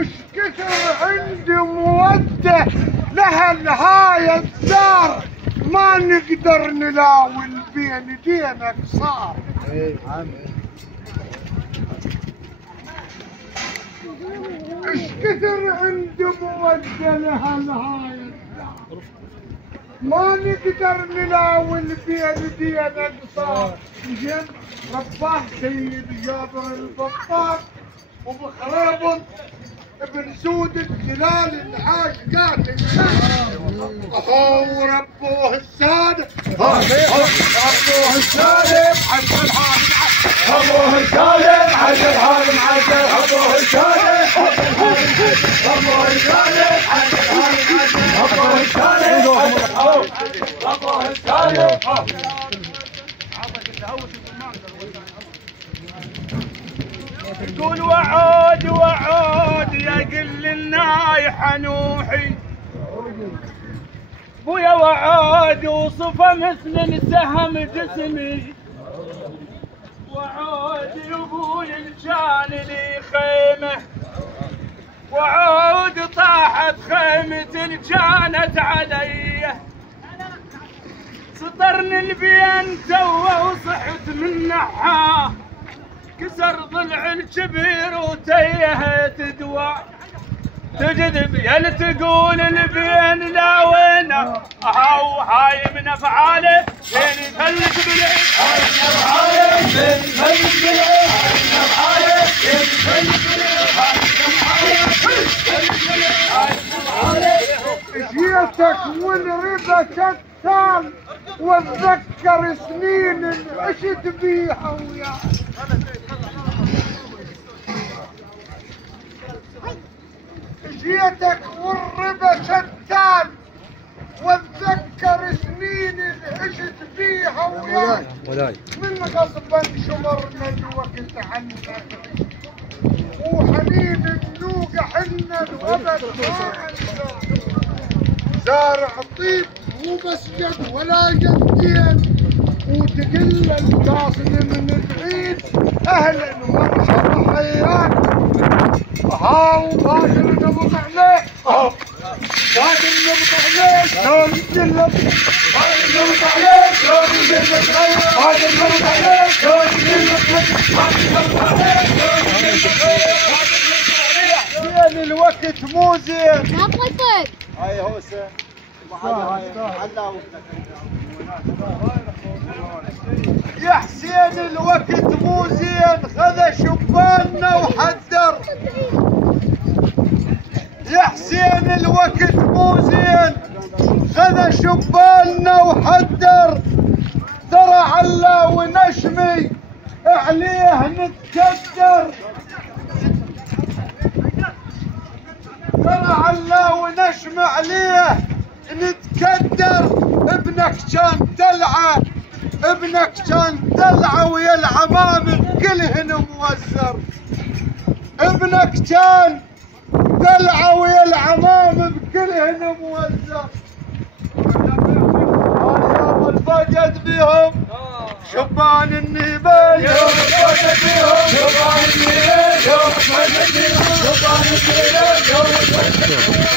اش كثر عندي مودة لها هاي الدار ما نقدر نلاول بين دينك صار. اش كثر عندي مودة لها هاي الدار ما نقدر نلاول بين دينك صار. زين رباه سيد جابر البطار وبخرابط ابن سود الجلال العاش قاتل هو ربوه السادة ربوه السالم عز الحارم ابوه السالم عز الحارم ابوه السالم ابوه السالم عز الحارم ابوه السالم ابوه السالم. يقول وعود وعود يا قل النايح نوحي بويا وعود وصفه مثل السهم جسمي وعود يقول ان كان لي خيمه وعود طاحت خيمة كانت علي سطرني البين توه وصحت من نحاه كسر ضلع الكبير وتيهت دواء تجذب يا تقول البين لا وينه هاو هاي من افعاله فين يفلق بالعين هاي من افعاله فين يفلق بالعين هاي من افعاله فين يفلق بالعين هاي من افعاله جيتك والربا كتان واتذكر سنين عشت بيها وياك. جيتك والربا شتان واتذكر سنين عشت بيها وياك من غصبا شمرنا الوقت عنك وحنين النوق حنا الابد ما عنا زارع طيب مو مسجد ولا جدين وتقل القاصد من بعيد اهلا ومرحبا حياك هاو باكر نبط عليه باكر نبط عليه شلون يجلب باكر نبط عليه شلون يجلب باكر نبط عليه شلون يجلب باكر نبط عليه شلون يجلب زين الوقت مو زين هاي هوسه يا حسين الوقت مو زين خذ شباننا وحدر يا حسين الوقت مو زين خذ شباننا وحدر ترى علا ونشمي عليه نتكدر ترى علا ونشمي عليه نتكدر ابنك كان دلعه ابنك كان دلعه ويا العمام كلهن موزر ابنك كان دلعه ويا العمام كلهن موزر يوم الفجد بهم شبان النيبال يوم الفجد بهم شبان النيبال يوم الفجد بهم شبان النيبال يوم الفجد